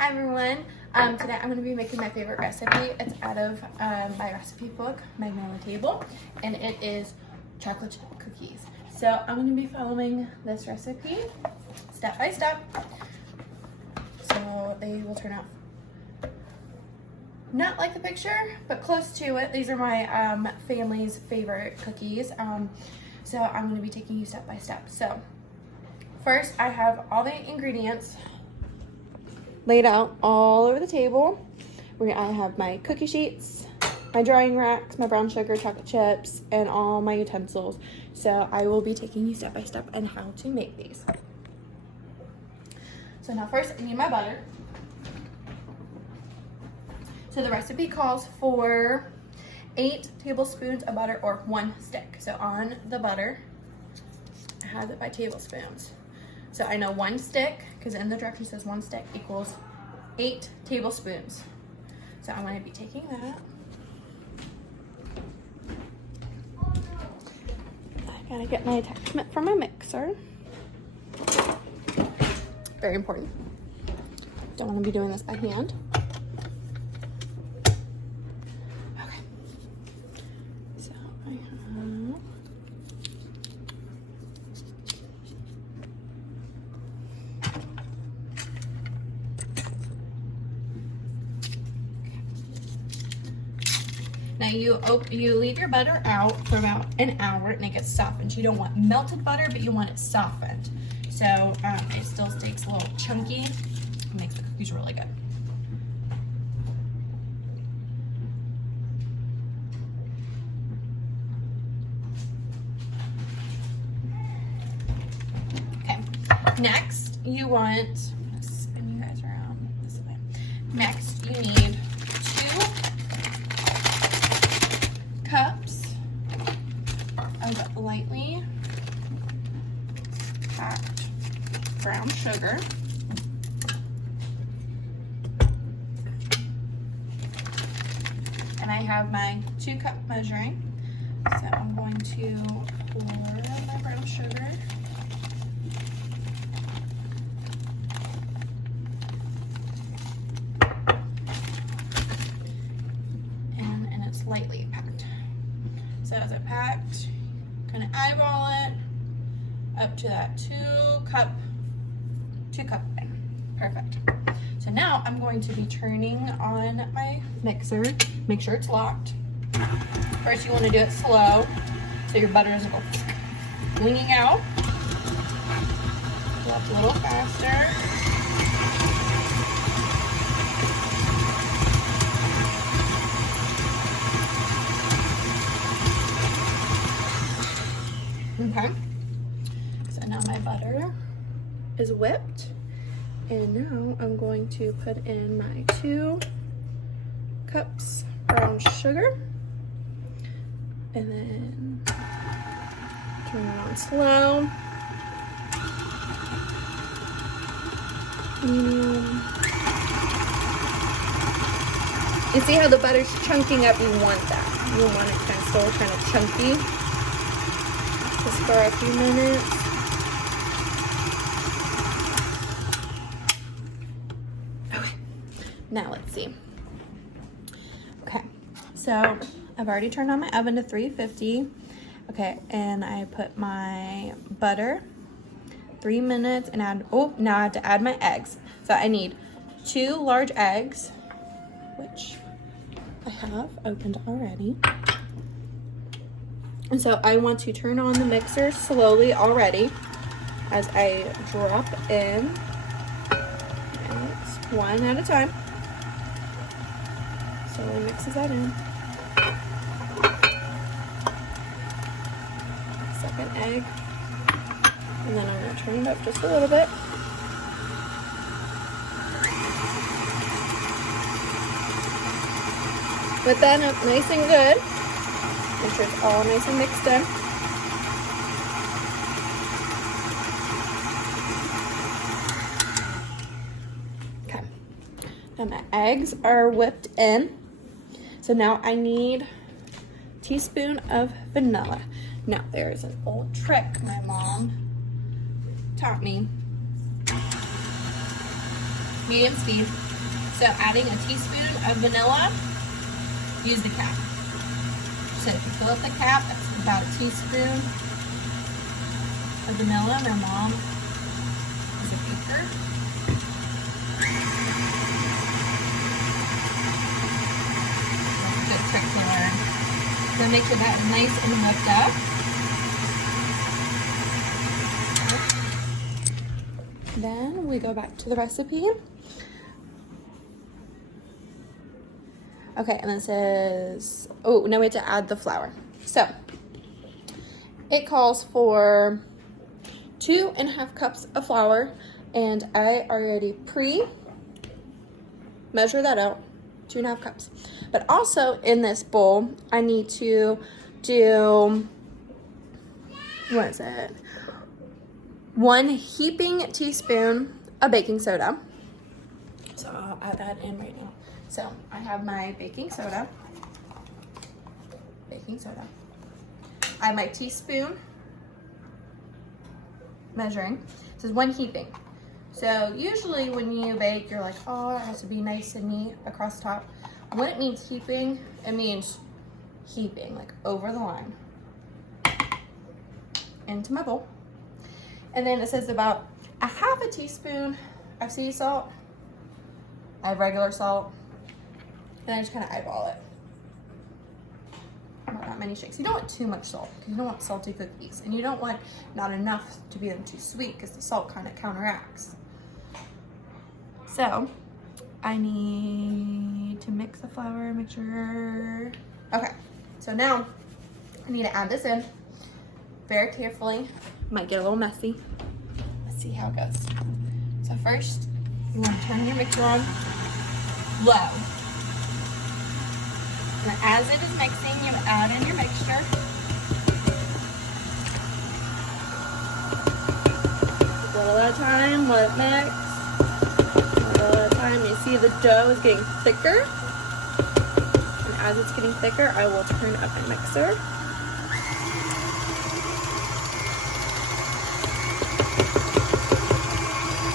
Hi everyone. Today I'm going to be making my favorite recipe. It's out of my recipe book, Magnolia Table, and it is chocolate chip cookies. So I'm going to be following this recipe step by step. So they will turn out not like the picture, but close to it. These are my family's favorite cookies. So I'm going to be taking you step by step. So first I have all the ingredients laid out all over the table. I have my cookie sheets, my drying racks, my brown sugar, chocolate chips, and all my utensils. So I will be taking you step by step on how to make these. So now first I need my butter. So the recipe calls for 8 tablespoons of butter or 1 stick. So on the butter, I have it by tablespoons. So I know 1 stick, because in the directions says 1 stick equals 8 tablespoons. So I'm going to be taking that. I gotta get my attachment for my mixer. Very important. Don't want to be doing this by hand. Okay. So I have Now you leave your butter out for about an hour and it gets softened. You don't want melted butter, but you want it softened. So it still takes a little chunky. It makes the cookies really good. Okay. Next, you want, I'm gonna spin you guys around this way. Next, you need 2 cups of lightly packed brown sugar. And I have my 2-cup measuring. So I'm going to pour my brown sugar. And it's lightly packed. So as it packed, kind of eyeball it up to that 2-cup thing. Perfect. So now I'm going to be turning on my mixer. Make sure it's locked. First you want to do it slow so your butter doesn't go flinging out. Go up a little faster. Okay, so now my butter is whipped, and now I'm going to put in my 2 cups brown sugar, and then turn it on slow, medium. You see how the butter's chunking up? You want that. You want it kind of still kind of chunky. Just for a few minutes. Okay, now let's see. Okay, so I've already turned on my oven to 350. Okay, and I put my butter, 3 minutes, and now I have to add my eggs. So I need 2 large eggs, which I have opened already. And so I want to turn on the mixer slowly already as I drop in. And it's 1 at a time. Slowly mixes that in. Second egg. And then I'm going to turn it up just a little bit. Put that up nice and good. Make sure it's all nice and mixed in. Okay. Now my eggs are whipped in. So now I need a teaspoon of vanilla. Now there's an old trick my mom taught me. medium speed. So adding a teaspoon of vanilla, use the cap. So if you fill up the cap, it's about a teaspoon of vanilla. My mom is a baker. That's a good trick to learn. So make sure that is nice and whipped up. Then we go back to the recipe. Okay, and it says, oh, now we have to add the flour. So it calls for 2.5 cups of flour, and I already measure that out, 2.5 cups. But also in this bowl, I need to do, what is it? 1 heaping teaspoon of baking soda. So I'll add that in right now. So I have my baking soda. I have my teaspoon measuring. This is 1 heaping. So usually when you bake, you're like, oh, it has to be nice and neat across the top. When it means heaping, it means heaping, like over the line into my bowl. And then it says about 1/2 teaspoon of sea salt. I have regular salt. And I just kind of eyeball it. Not many shakes. You don't want too much salt because you don't want salty cookies. And you don't want not enough to be them too sweet because the salt kind of counteracts. So I need to mix the flour, make sure. Okay, so now I need to add this in very carefully. Might get a little messy. Let's see how it goes. So first, you want to turn your mixer on low. And as it is mixing, you add in your mixture. A little at a time, let it mix. A little at a time, you see the dough is getting thicker. And as it's getting thicker, I will turn up my mixer.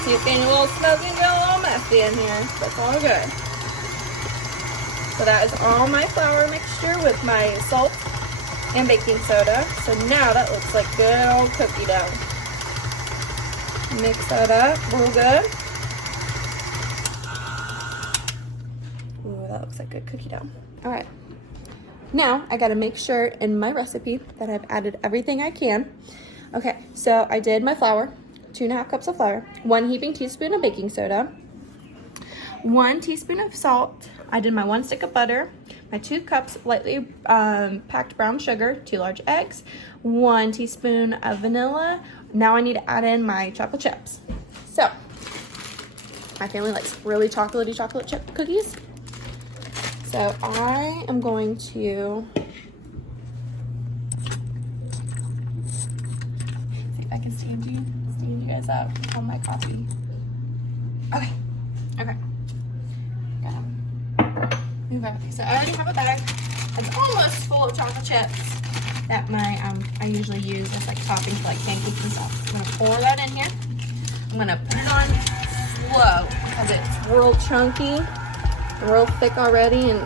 See, it's getting a little smoky and a little messy in here. That's all good. So that is all my flour mixture with my salt and baking soda. So now that looks like good old cookie dough. Mix that up real good. Ooh, that looks like good cookie dough. All right. Now I gotta make sure in my recipe that I've added everything I can. Okay, so I did my flour, 2.5 cups of flour, 1 heaping teaspoon of baking soda, 1 teaspoon of salt. I did my 1 stick of butter, my 2 cups lightly packed brown sugar, 2 large eggs, 1 teaspoon of vanilla. Now I need to add in my chocolate chips. So, my family likes really chocolatey chocolate chip cookies. So I am going to see if I can stand you guys up on my coffee. Okay. Okay, so I already have a bag. It's almost full of chocolate chips that I usually use as like topping for like pancakes and stuff. I'm gonna pour that in here. I'm gonna put it on slow because it's real chunky and real thick already, and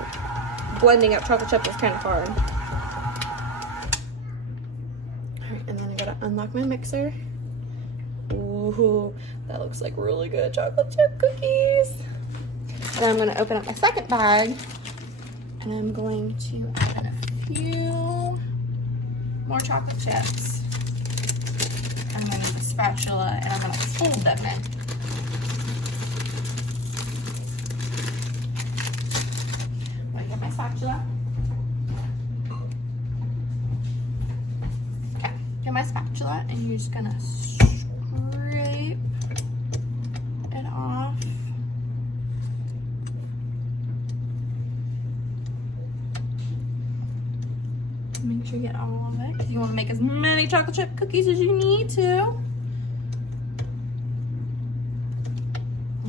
blending up chocolate chips is kind of hard. All right, and then I gotta unlock my mixer. Ooh, that looks like really good chocolate chip cookies. And I'm going to open up my second bag, and I'm going to add a few more chocolate chips. I'm going to use a spatula, and I'm going to fold them in. I'm going to get my spatula. Okay, get my spatula, and you're just going to scrape it off. Make sure you get all of it, because you want to make as many chocolate chip cookies as you need to.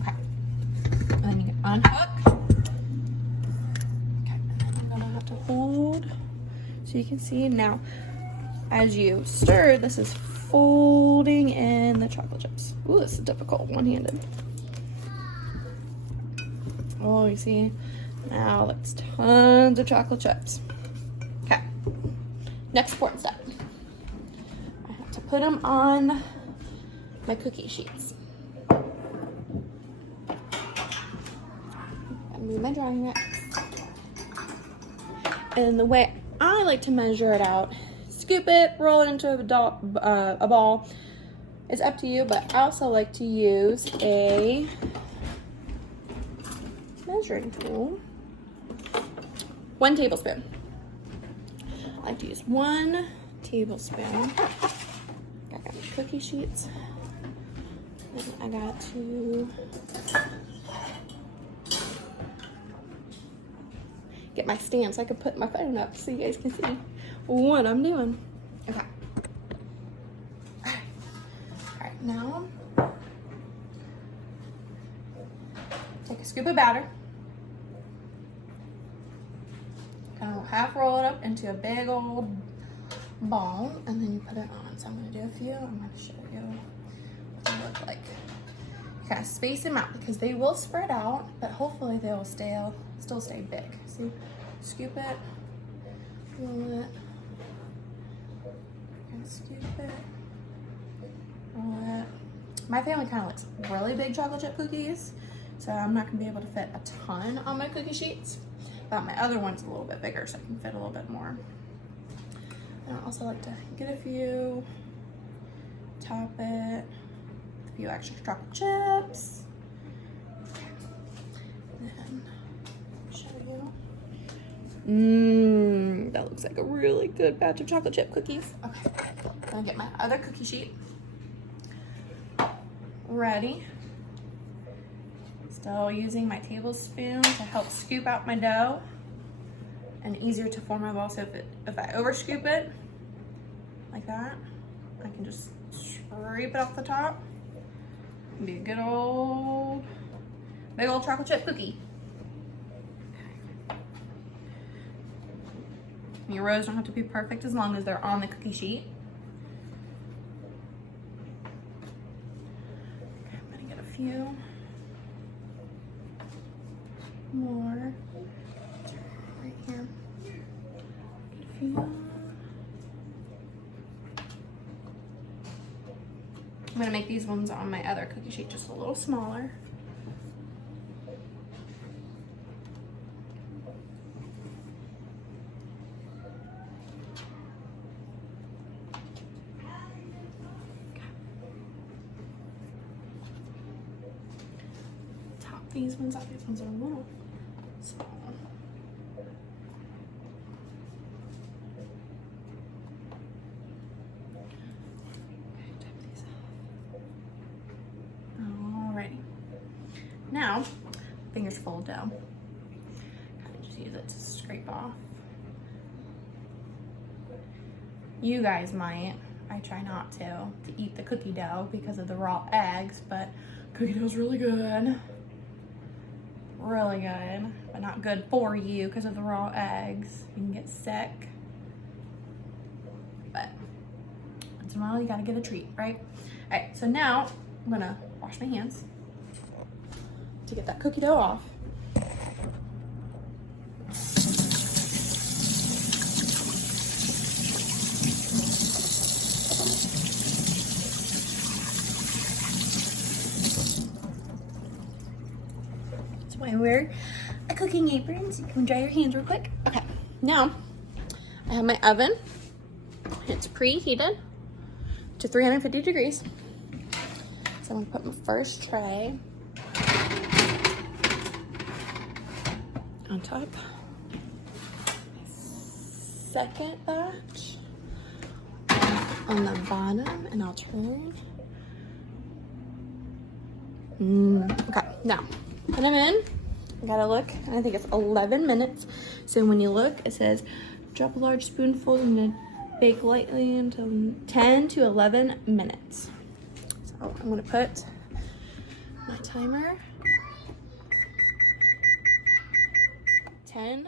Okay. And then you can unhook. Okay. And then I'm going to have to hold so you can see. Now, as you stir, this is folding in the chocolate chips. Ooh, this is difficult one-handed. Oh, you see? Now that's tons of chocolate chips. Okay. Next important step. I have to put them on my cookie sheets. I move my drying rack. And the way I like to measure it out, scoop it, roll it into a ball. It's up to you, but I also like to use a measuring tool. 1 tablespoon. I like to use 1 tablespoon. I got my cookie sheets. Then I got to get my stand so I can put my phone up so you guys can see what I'm doing. Okay. Alright, now take a scoop of batter. Kind of half roll it up into a big old ball, and then you put it on. So I'm going to do a few. I'm going to show you what they look like. You kind of space them out because they will spread out, but hopefully they will still stay big. See, scoop it, roll it, and scoop it, roll it. My family kind of likes really big chocolate chip cookies, so I'm not going to be able to fit a ton on my cookie sheets. But my other one's a little bit bigger, so I can fit a little bit more. And I also like to get a few, top it, a few extra chocolate chips. And then show you. That looks like a really good batch of chocolate chip cookies. Okay, I'm gonna get my other cookie sheet ready. Still using my tablespoon to help scoop out my dough, and easier to form my ball. So if I over scoop it like that, I can just scrape it off the top and be a good old, big old chocolate chip cookie. And your rows don't have to be perfect as long as they're on the cookie sheet. Okay, I'm gonna get a few more right here. Get a few more. I'm gonna make these ones on my other cookie sheet just a little smaller. Top these ones up. These ones are a little small. Alrighty. Now, fingers full of dough. Kind of just use it to scrape off. You guys might. I try not to eat the cookie dough because of the raw eggs, but cookie dough is really good. Really good, but not good for you because of the raw eggs. You can get sick. But once in a while, you gotta get a treat, right? All right, so now I'm gonna wash my hands to get that cookie dough off. That's why I wear a cooking apron so you can dry your hands real quick. Okay, now I have my oven. It's preheated to 350 degrees. So I'm gonna put my first tray on top. Second batch on the bottom, and I'll turn. Okay, now put them in. I gotta look, and I think it's 11 minutes. So when you look, it says drop a large spoonful and then bake lightly until 10 to 11 minutes. So I'm gonna put my timer 10